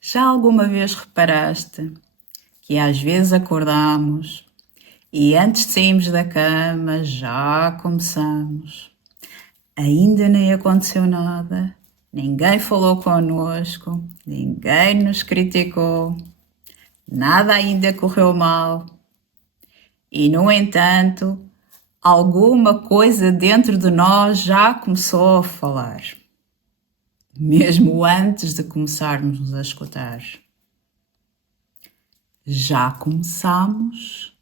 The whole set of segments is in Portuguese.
Já alguma vez reparaste que às vezes acordamos e antes de sairmos da cama já começamos? Ainda nem aconteceu nada, ninguém falou connosco, ninguém nos criticou, nada ainda correu mal. E, no entanto, alguma coisa dentro de nós já começou a falar, mesmo antes de começarmos a escutar. Já começamos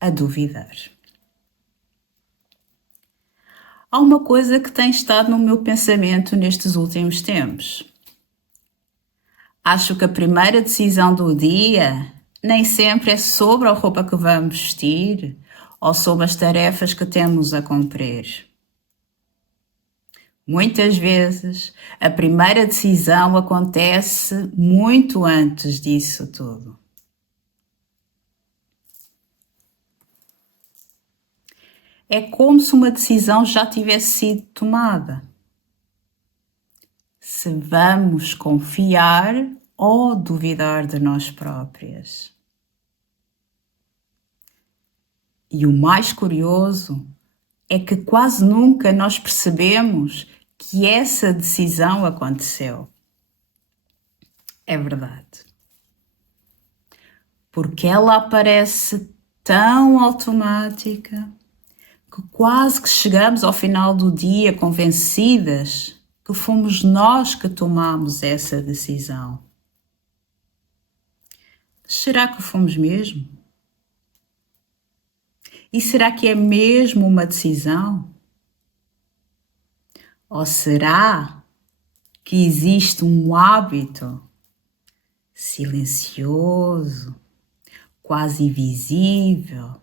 a duvidar. Há uma coisa que tem estado no meu pensamento nestes últimos tempos. Acho que a primeira decisão do dia nem sempre é sobre a roupa que vamos vestir ou sobre as tarefas que temos a cumprir. Muitas vezes, a primeira decisão acontece muito antes disso tudo. É como se uma decisão já tivesse sido tomada. Se vamos confiar ou duvidar de nós próprias. E o mais curioso é que quase nunca nós percebemos que essa decisão aconteceu. É verdade. Porque ela aparece tão automática que quase que chegamos ao final do dia convencidas que fomos nós que tomamos essa decisão. Será que fomos mesmo? E será que é mesmo uma decisão? Ou será que existe um hábito silencioso, quase invisível,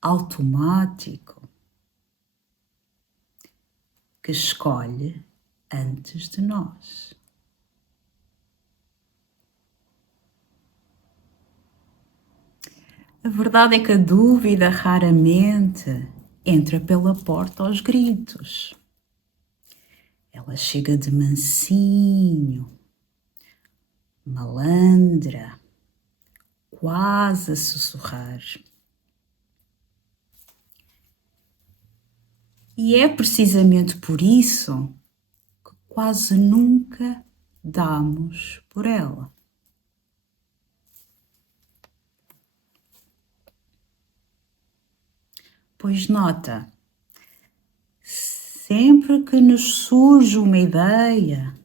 automático, que escolhe antes de nós? A verdade é que a dúvida raramente entra pela porta aos gritos. Ela chega de mansinho, malandra, quase a sussurrar. E é precisamente por isso que quase nunca damos por ela. Pois nota, sempre que nos surge uma ideia,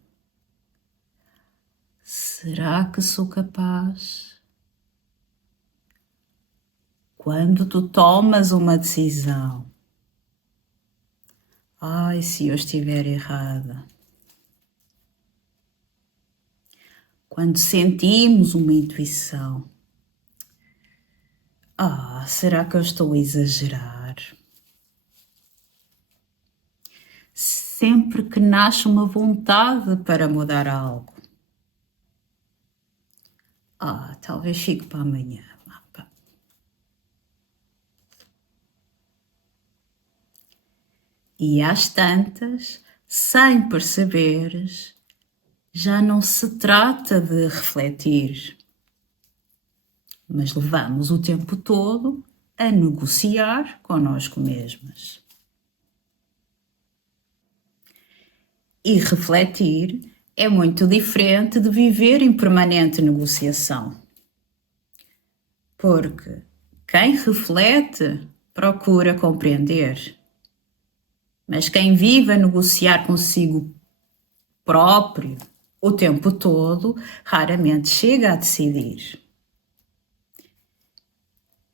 será que sou capaz? Quando tu tomas uma decisão, ai, se eu estiver errada. Quando sentimos uma intuição, será que eu estou a exagerar? Sempre que nasce uma vontade para mudar algo. Talvez fique para amanhã. E às tantas, sem perceberes, já não se trata de refletir, mas levamos o tempo todo a negociar connosco mesmas. E refletir é muito diferente de viver em permanente negociação. Porque quem reflete procura compreender, mas quem vive a negociar consigo próprio o tempo todo raramente chega a decidir.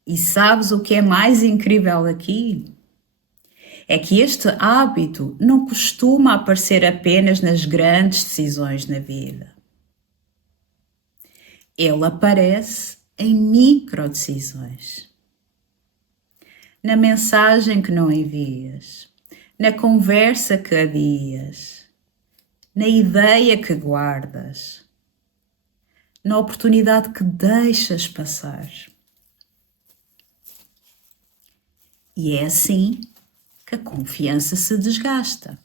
E sabes o que é mais incrível aqui? É que este hábito não costuma aparecer apenas nas grandes decisões na vida. Ele aparece em microdecisões. Na mensagem que não envias, na conversa que adias, na ideia que guardas, na oportunidade que deixas passar. E é assim que a confiança se desgasta.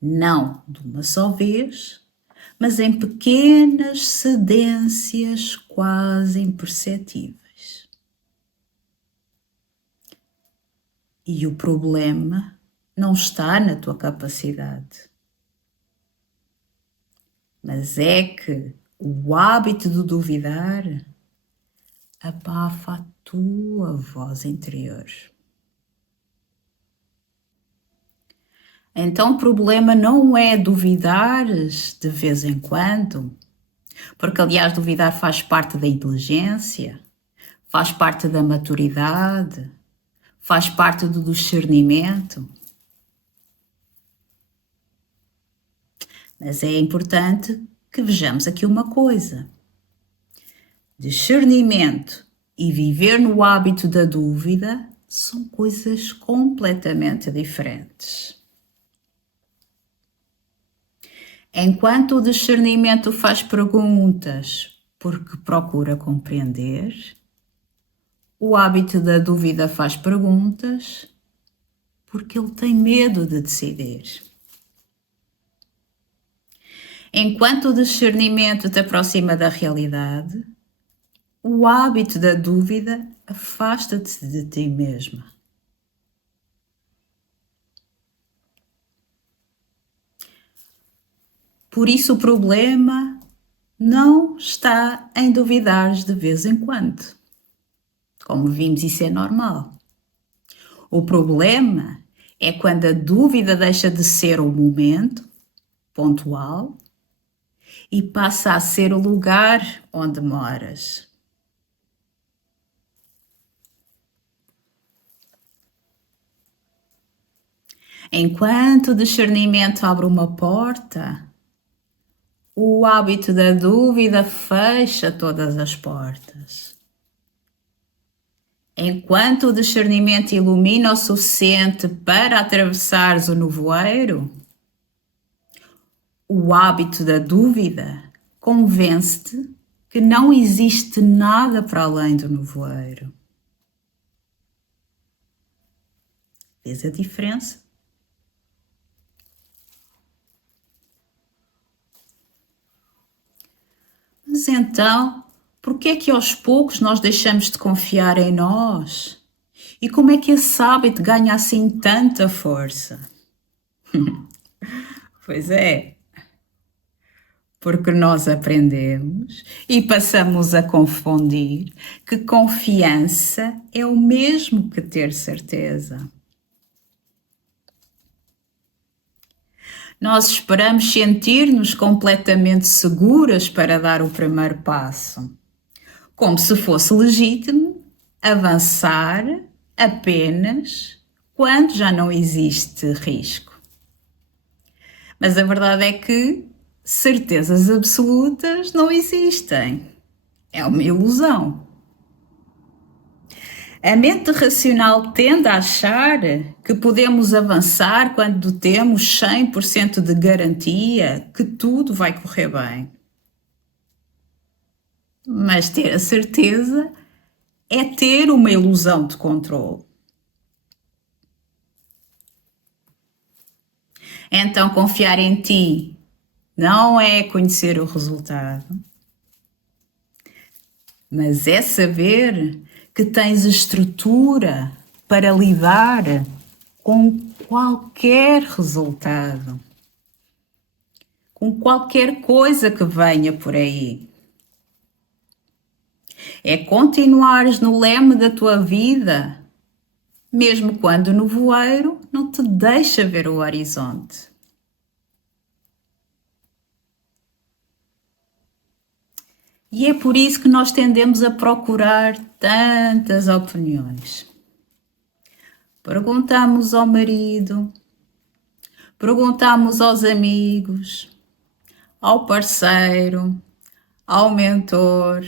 Não de uma só vez, mas em pequenas cedências quase imperceptíveis. E o problema não está na tua capacidade, mas é que o hábito de duvidar abafa a tua voz interior. Então o problema não é duvidares de vez em quando, porque aliás duvidar faz parte da inteligência, faz parte da maturidade, faz parte do discernimento. Mas é importante que vejamos aqui uma coisa. Discernimento e viver no hábito da dúvida são coisas completamente diferentes. Enquanto o discernimento faz perguntas porque procura compreender, o hábito da dúvida faz perguntas porque ele tem medo de decidir. Enquanto o discernimento te aproxima da realidade, o hábito da dúvida afasta-te de ti mesma. Por isso o problema não está em duvidares de vez em quando. Como vimos, isso é normal. O problema é quando a dúvida deixa de ser o momento pontual e passa a ser o lugar onde moras. Enquanto o discernimento abre uma porta, o hábito da dúvida fecha todas as portas. Enquanto o discernimento ilumina o suficiente para atravessares o nevoeiro, o hábito da dúvida convence-te que não existe nada para além do nevoeiro. Vês a diferença? Mas então, por que é que aos poucos nós deixamos de confiar em nós? E como é que esse hábito ganha assim tanta força? Pois é, porque nós aprendemos e passamos a confundir que confiança é o mesmo que ter certeza. Nós esperamos sentir-nos completamente seguras para dar o primeiro passo, como se fosse legítimo avançar apenas quando já não existe risco. Mas a verdade é que certezas absolutas não existem. É uma ilusão. A mente racional tende a achar que podemos avançar quando temos 100% de garantia que tudo vai correr bem. Mas ter a certeza é ter uma ilusão de controle. Então, confiar em ti não é conhecer o resultado, mas é saber que tens estrutura para lidar com qualquer resultado, com qualquer coisa que venha por aí. É continuares no leme da tua vida, mesmo quando o nevoeiro não te deixa ver o horizonte. E é por isso que nós tendemos a procurar tantas opiniões. Perguntamos ao marido, perguntamos aos amigos, ao parceiro, ao mentor,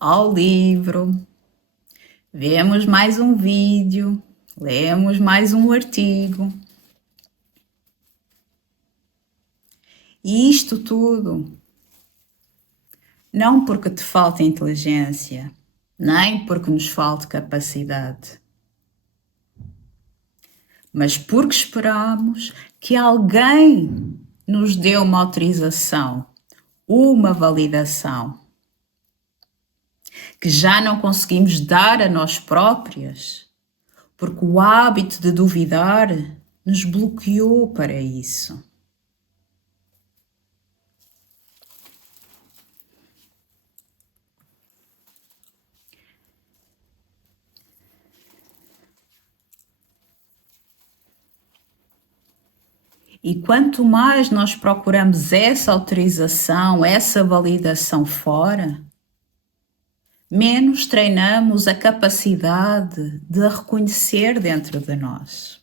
ao livro, vemos mais um vídeo, lemos mais um artigo. E isto tudo não porque te falta inteligência, nem porque nos falte capacidade, mas porque esperamos que alguém nos deu uma autorização, uma validação, que já não conseguimos dar a nós próprias, porque o hábito de duvidar nos bloqueou para isso. E quanto mais nós procuramos essa autorização, essa validação fora, menos treinamos a capacidade de a reconhecer dentro de nós.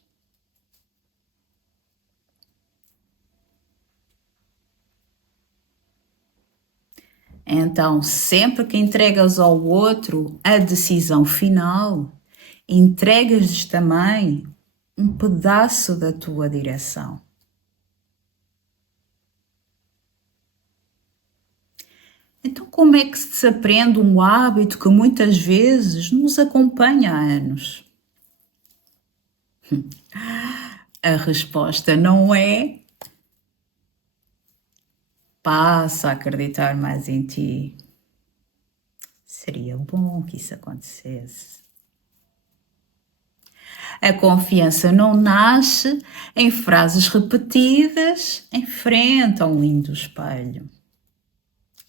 Então, sempre que entregas ao outro a decisão final, entregas-lhes também um pedaço da tua direção. Então, como é que se desaprende um hábito que muitas vezes nos acompanha há anos? A resposta não é passa a acreditar mais em ti. Seria bom que isso acontecesse. A confiança não nasce em frases repetidas em frente a um lindo espelho.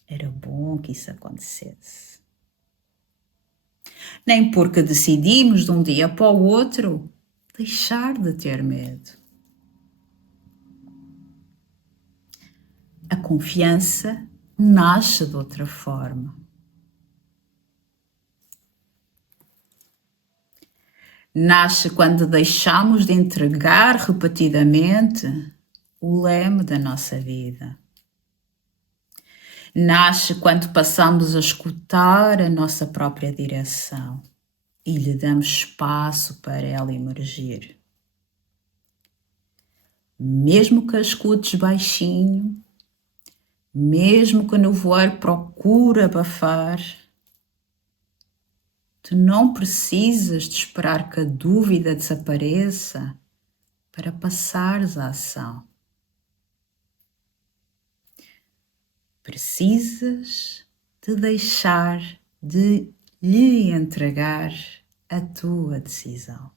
Era bom que isso acontecesse. Nem porque decidimos de um dia para o outro deixar de ter medo. A confiança nasce de outra forma. Nasce quando deixamos de entregar repetidamente o leme da nossa vida. Nasce quando passamos a escutar a nossa própria direção e lhe damos espaço para ela emergir. Mesmo que a escutes baixinho, mesmo que o nevoeiro procure abafar, tu não precisas de esperar que a dúvida desapareça para passares à ação. Precisas de deixar de lhe entregar a tua decisão.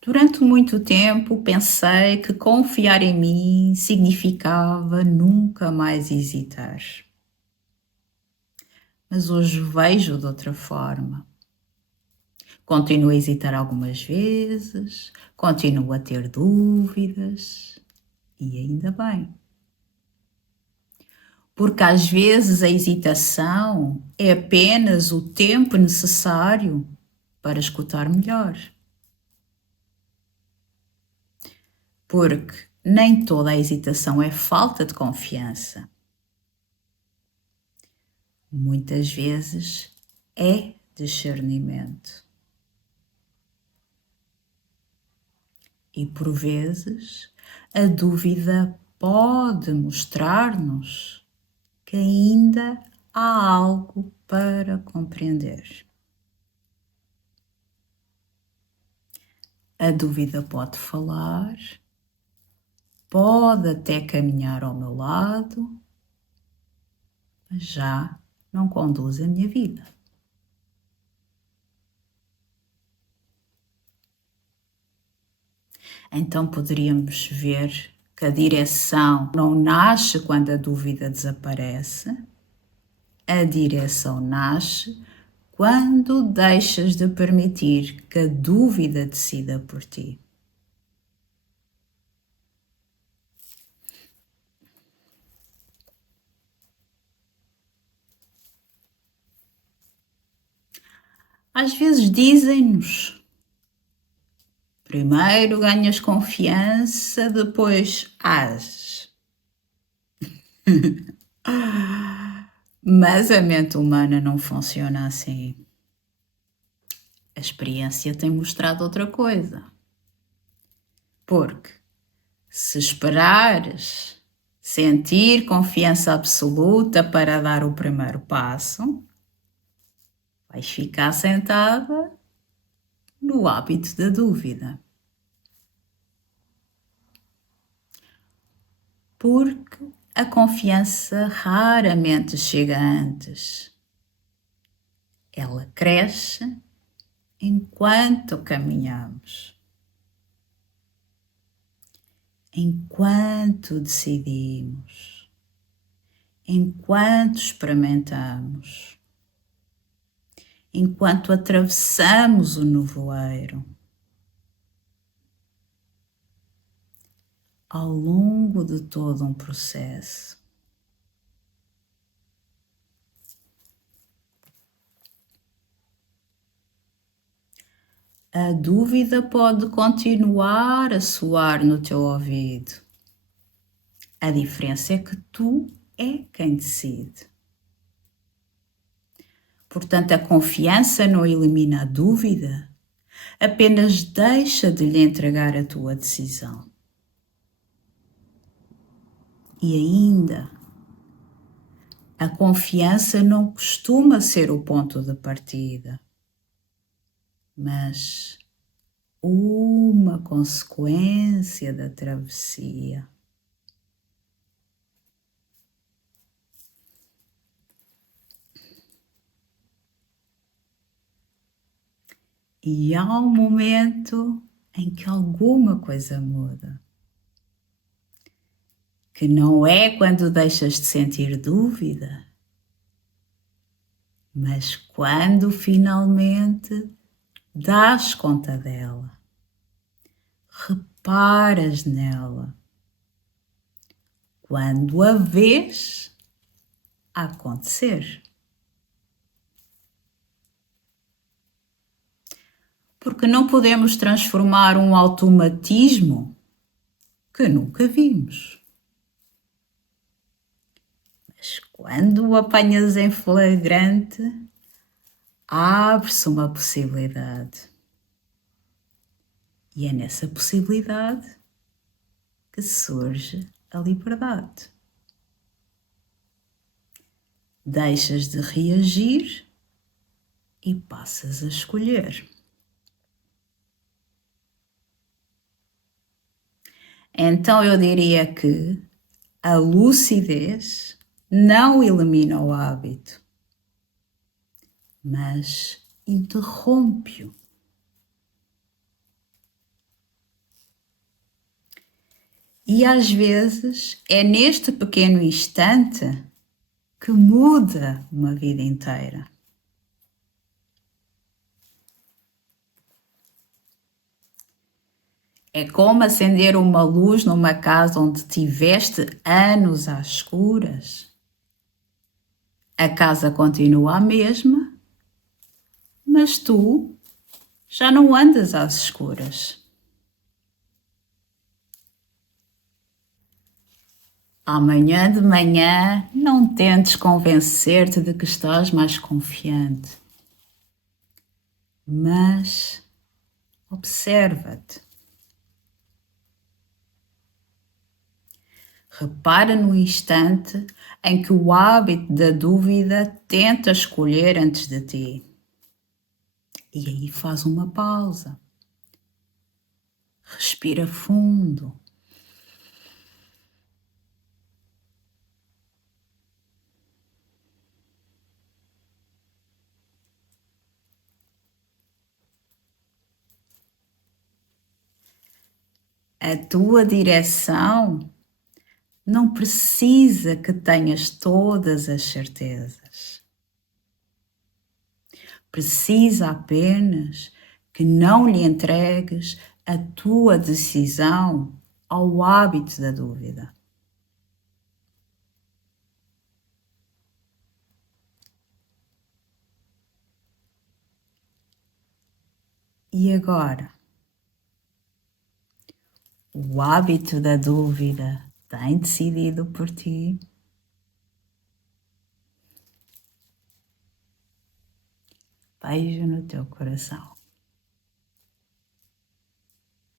Durante muito tempo pensei que confiar em mim significava nunca mais hesitar. Mas hoje vejo de outra forma. Continuo a hesitar algumas vezes, continuo a ter dúvidas, e ainda bem. Porque às vezes a hesitação é apenas o tempo necessário para escutar melhor. Porque nem toda a hesitação é falta de confiança. Muitas vezes é discernimento. E por vezes a dúvida pode mostrar-nos que ainda há algo para compreender. A dúvida pode falar, pode até caminhar ao meu lado, mas já não conduz a minha vida. Então poderíamos ver que a direção não nasce quando a dúvida desaparece, a direção nasce quando deixas de permitir que a dúvida decida por ti. Às vezes dizem-nos: primeiro ganhas confiança, depois ages. Mas a mente humana não funciona assim. A experiência tem mostrado outra coisa. Porque se esperares sentir confiança absoluta para dar o primeiro passo, Vais ficar sentada no hábito da dúvida. Porque a confiança raramente chega antes. Ela cresce enquanto caminhamos, enquanto decidimos, enquanto experimentamos, enquanto atravessamos o nevoeiro. Ao longo de todo um processo. A dúvida pode continuar a soar no teu ouvido. A diferença é que tu é quem decide. Portanto, a confiança não elimina a dúvida, apenas deixa de lhe entregar a tua decisão. E ainda, a confiança não costuma ser o ponto de partida, mas uma consequência da travessia. E há um momento em que alguma coisa muda. Que não é quando deixas de sentir dúvida, mas quando finalmente dás conta dela, reparas nela, quando a vês acontecer. Porque não podemos transformar um automatismo que nunca vimos. Mas quando o apanhas em flagrante, abre-se uma possibilidade. E é nessa possibilidade que surge a liberdade. Deixas de reagir e passas a escolher. Então eu diria que a lucidez não elimina o hábito, mas interrompe-o. E às vezes é neste pequeno instante que muda uma vida inteira. É como acender uma luz numa casa onde tiveste anos às escuras. A casa continua a mesma, mas tu já não andas às escuras. Amanhã de manhã, não tentes convencer-te de que estás mais confiante, mas observa-te. Repara no instante em que o hábito da dúvida tenta escolher antes de ti. E aí faz uma pausa. Respira fundo. A tua direção não precisa que tenhas todas as certezas. Precisa apenas que não lhe entregues a tua decisão ao hábito da dúvida. E agora? O hábito da dúvida tem decidido por ti? Beijo no teu coração.